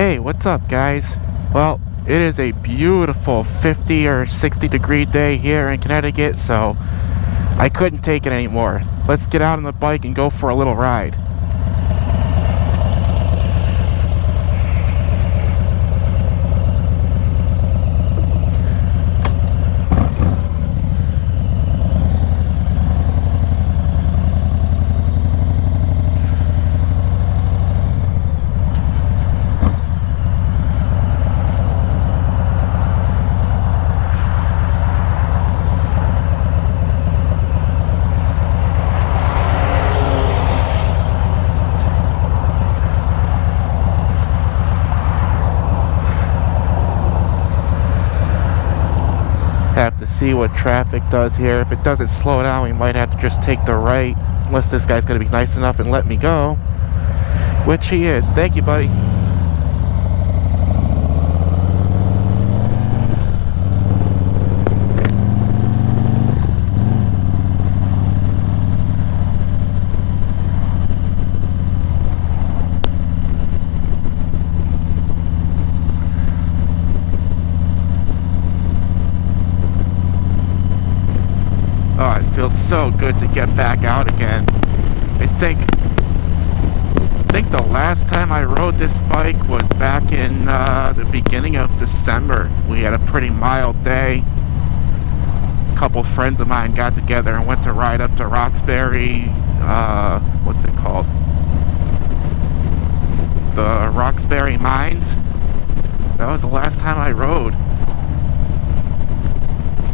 Hey, what's up, guys? Well, it is a beautiful 50 or 60 degree day here in Connecticut, so I couldn't take it anymore. Let's get out on the bike and go for a little ride. Have to see what traffic does here. If it doesn't slow down, we might have to just take the right, unless this guy's gonna be nice enough and let me go, which he is. Thank you, buddy. Oh, it feels so good to get back out again. I think the last time I rode this bike was back in the beginning of December. We had a pretty mild day. A couple friends of mine got together and went to ride up to Roxbury, what's it called? The Roxbury Mines. That was the last time I rode.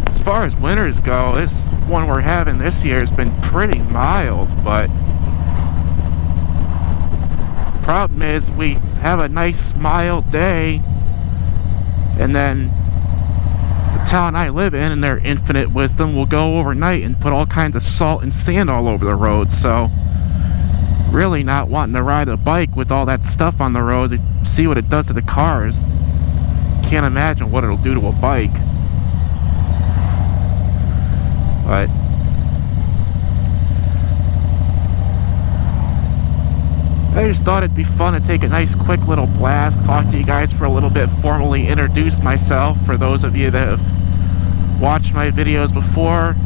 As far as winters go, this one we're having this year has been pretty mild, but problem is we have a nice mild day, and then the town I live in their infinite wisdom will go overnight and put all kinds of salt and sand all over the road. So really not wanting to ride a bike with all that stuff on the road to see what it does to the cars. Can't imagine what it'll do to a bike. But I just thought it'd be fun to take a nice quick little blast, talk to you guys for a little bit, formally introduce myself for those of you that have watched my videos before.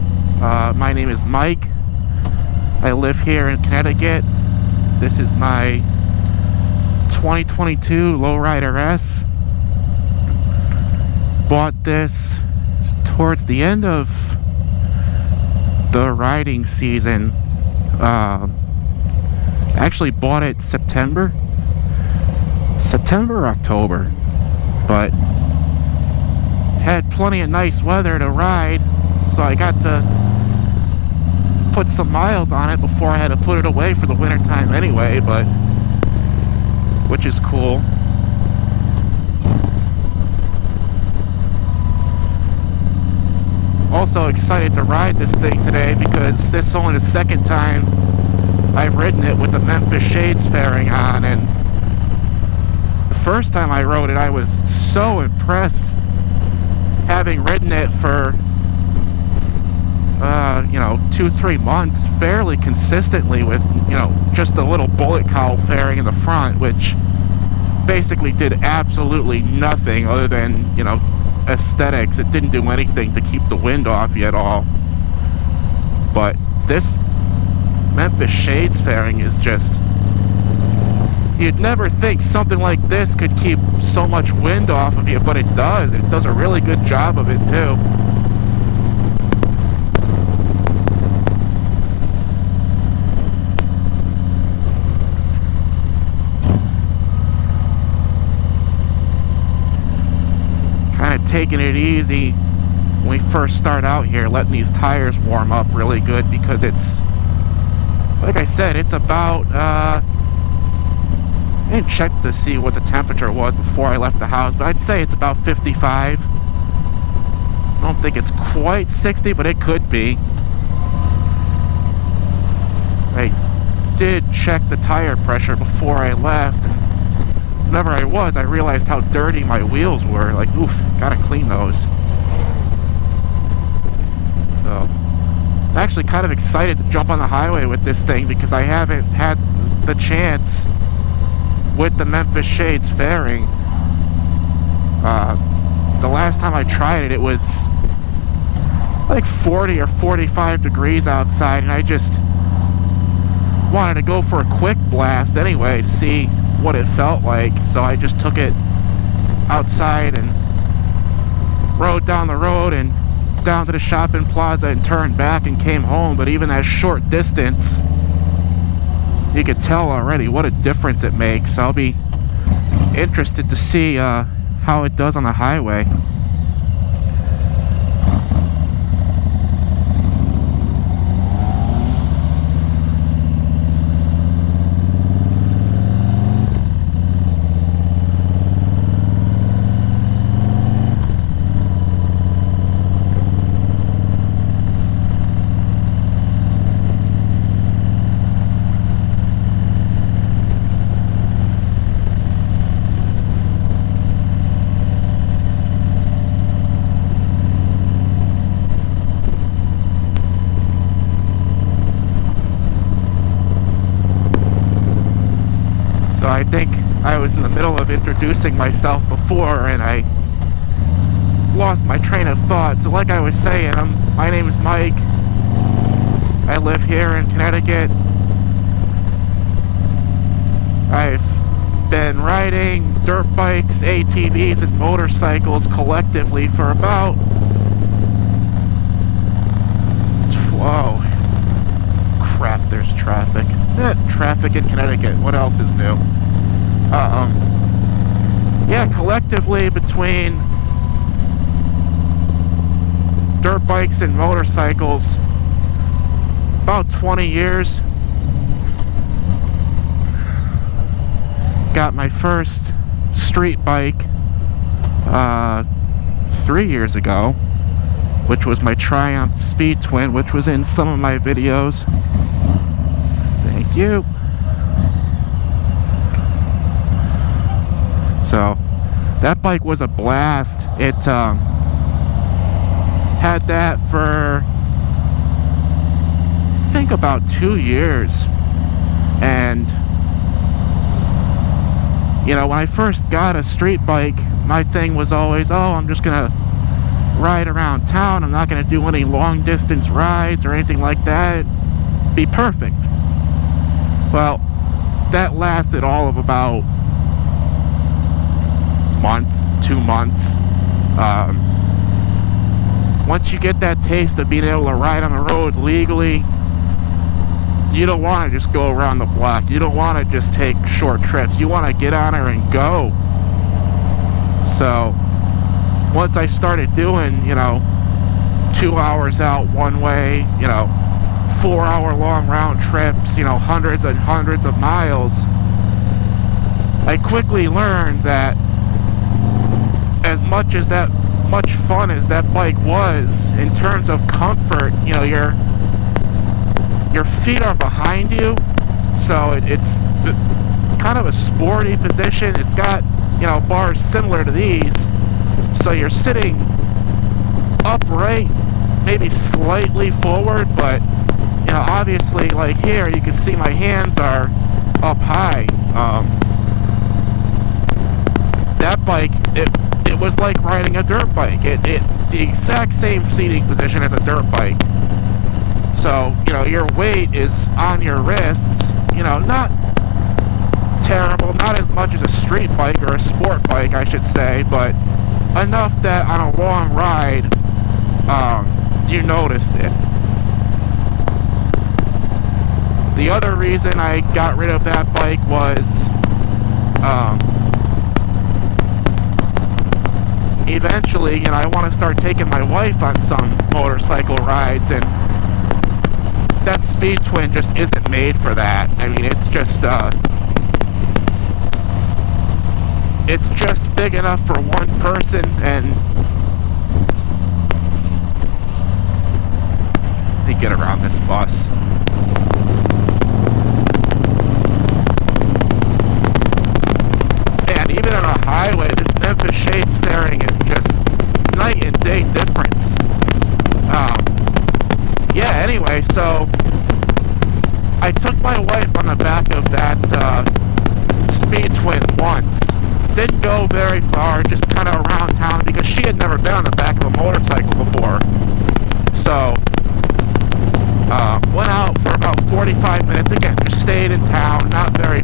My name is Mike. I live here in Connecticut. This is my 2022 Lowrider S. Bought this towards the end of the riding season. Actually bought it September or October, but had plenty of nice weather to ride, so I got to put some miles on it before I had to put it away for the winter time anyway, but which is cool. Also excited to ride this thing today because this is only the second time I've ridden it with the Memphis Shades fairing on, and the first time I rode it I was so impressed, having ridden it for 2-3 months fairly consistently with just the little bullet cowl fairing in the front, which basically did absolutely nothing other than aesthetics. It didn't do anything to keep the wind off you at all. But this Memphis Shades fairing is just, you'd never think something like this could keep so much wind off of you, but it does. It does a really good job of it too. Kind of taking it easy when we first start out here, letting these tires warm up really good, because it's, like I said, it's about, I didn't check to see what the temperature was before I left the house, but I'd say it's about 55. I don't think it's quite 60, but it could be. I did check the tire pressure before I left, and whenever I realized how dirty my wheels were. Like, oof, gotta clean those. So I'm actually kind of excited to jump on the highway with this thing, because I haven't had the chance with the Memphis Shades fairing. The last time I tried it, it was like 40 or 45 degrees outside, and I just wanted to go for a quick blast anyway to see what it felt like. So I just took it outside and rode down the road and down to the shopping plaza and turned back and came home. But even that short distance, you could tell already what a difference it makes. I'll be interested to see how it does on the highway. So I think I was in the middle of introducing myself before and I lost my train of thought. So like I was saying, my name is Mike. I live here in Connecticut. I've been riding dirt bikes, ATVs, and motorcycles collectively for about... Whoa. Crap, there's traffic. Traffic in Connecticut. What else is new? Yeah, collectively between dirt bikes and motorcycles, about 20 years. Got my first street bike 3 years ago, which was my Triumph Speed Twin, which was in some of my videos. Thank you. So that bike was a blast. It had that for I think about 2 years, and you know, when I first got a street bike, my thing was always, oh, I'm just gonna ride around town, I'm not gonna do any long distance rides or anything like that. It'd be perfect. Well, that lasted all of about a month, 2 months. Once you get that taste of being able to ride on the road legally, you don't want to just go around the block. You don't want to just take short trips. You want to get on her and go. So once I started doing, you know, 2 hours out one way, you know, 4-hour long round trips, you know, hundreds and hundreds of miles, I quickly learned that as much fun as that bike was in terms of comfort, you know, your feet are behind you, so it's kind of a sporty position. It's got, you know, bars similar to these, so you're sitting upright, maybe slightly forward, but you know, obviously, like here, you can see my hands are up high. That bike, it was like riding a dirt bike. The exact same seating position as a dirt bike. So, you know, your weight is on your wrists, you know, not terrible, not as much as a street bike or a sport bike, I should say, but enough that on a long ride, you noticed it. The other reason I got rid of that bike was, eventually, you know, I want to start taking my wife on some motorcycle rides, and that Speed Twin just isn't made for that. I mean, it's just big enough for one person, and let me get around this bus. And even on a highway, this Memphis Shades fairing is just night and day difference. Yeah, anyway, so I took my wife on the back of that Speed Twin Didn't go very far, just kind of around town, because she had never been on the back of a motorcycle before. So, went out for about 45 minutes. Again, just stayed in town, not very